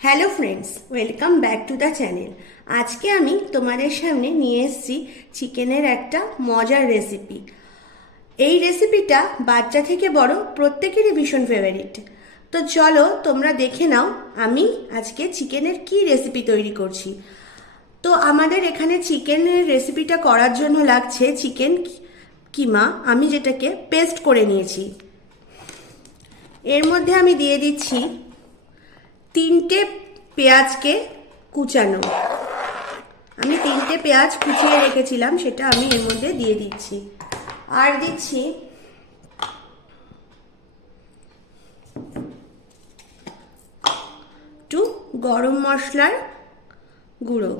Hello friends welcome back to the channel আজকে আমি তোমাদের সামনে নিয়ে এসেছি চিকেনের একটা মজার রেসিপি এই রেসিপিটা বাচ্চা থেকে বড় প্রত্যেকেরই ভীষণ ফেভারিট তো চলো তোমরা দেখে নাও আমি আজকে চিকেনের কি রেসিপি তৈরি করছি। তো আমাদের এখানে চিকেনের রেসিপিটা করার জন্য লাগছে চিকেন কিমা, আমি যেটাকে পেস্ট করে নিয়েছি। এর মধ্যে আমি দিয়ে দিচ্ছি তিনটে পেঁয়াজকে কুচানো। আমি তিনটে পেঁয়াজ কুচিয়ে রেখেছিলাম, সেটা আমি এর মধ্যে দিয়ে দিচ্ছি। আর দিচ্ছি একটু গরম মশলার গুঁড়ো।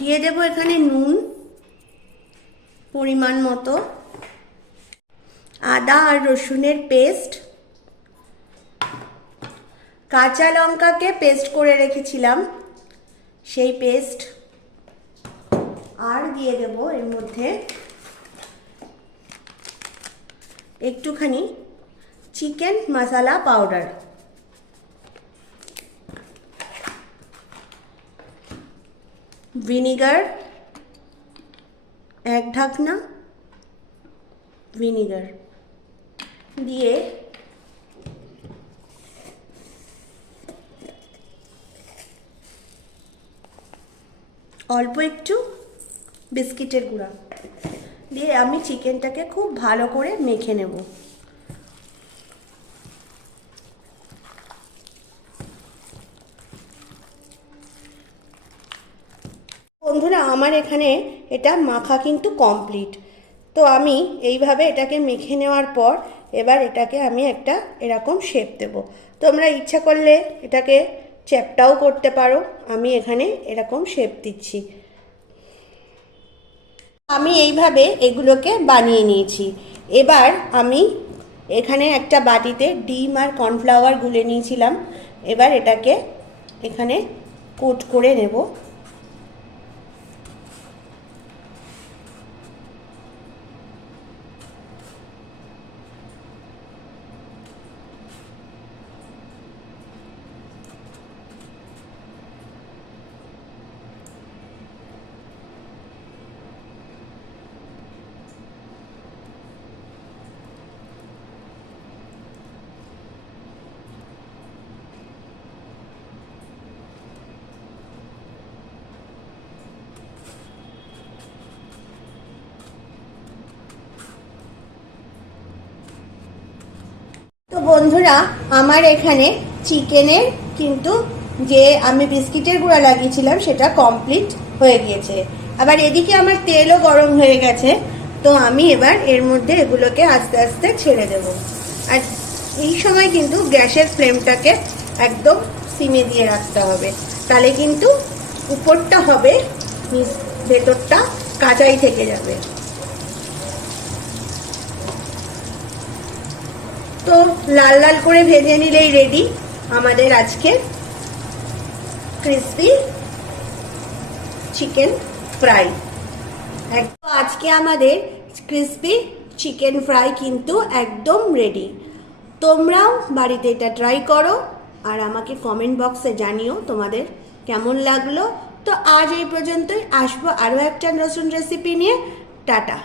দিয়ে দেবো এখানে নুন। পরিমাণ মতো আদা আর রসুনের পেস্ট। কাঁচা লঙ্কাকে পেস্ট করে রেখেছিলাম। সেই পেস্ট আর দিয়ে দেব এর মধ্যে। একটুখানি চিকেন মশলা পাউডার। ভিনিগার এক ঢাকনা ভিনিগার দিয়ে অল্প একটু বিস্কিটের গুঁড়া দিয়ে আমি চিকেনটাকে খুব ভালো করে মেখে নেব। বন্ধুরা, আমার এখানে এটা মাখা কিন্তু কমপ্লিট তো আমি এইভাবে এটাকে মেখে নেওয়ার পর এবার এটাকে আমি একটা এরকম শেপ দেব। তোমরা ইচ্ছা করলে এটাকে চ্যাপটাও করতে পারো। আমি এখানে এরকম শেপ দিচ্ছি। আমি এইভাবে এগুলোকে বানিয়ে নিয়েছি। এবার আমি এখানে একটা বাটিতে ডিম আর কর্নফ্লাওয়ার গুলে নিয়েছিলাম। এবার এটাকে এখানে কোট করে নেব। বন্ধুরা, আমার এখানে চিকেনের কিন্তু যে আমি বিস্কিটের গুঁড়া লাগিয়েছিলাম, সেটা কমপ্লিট হয়ে গিয়েছে। আবার এদিকে আমার তেলও গরম হয়ে গেছে, তো আমি এবার এর মধ্যে এগুলোকে আস্তে আস্তে ছেড়ে দেব। আর এই সময় কিন্তু গ্যাসের ফ্লেমটাকে একদম সিমে দিয়ে রাখতে হবে। তাহলে কিন্তু উপরটা হবে, ভেতরটা কাঁচাই থেকে যাবে। তো লাল লাল করে ভেজে নিলেই রেডি আমাদের আজকে ক্রিস্পি চিকেন ফ্রাই আজকে আমাদের ক্রিস্পি চিকেন ফ্রাই কিন্তু একদম রেডি তোমরাও বাড়িতে এটা ট্রাই করো আর আমাকে কমেন্ট বক্সে জানিও তোমাদের কেমন লাগল। তো আজ এই পর্যন্তই। আসব আরও একটা নতুন রেসিপি নিয়ে। টাটা।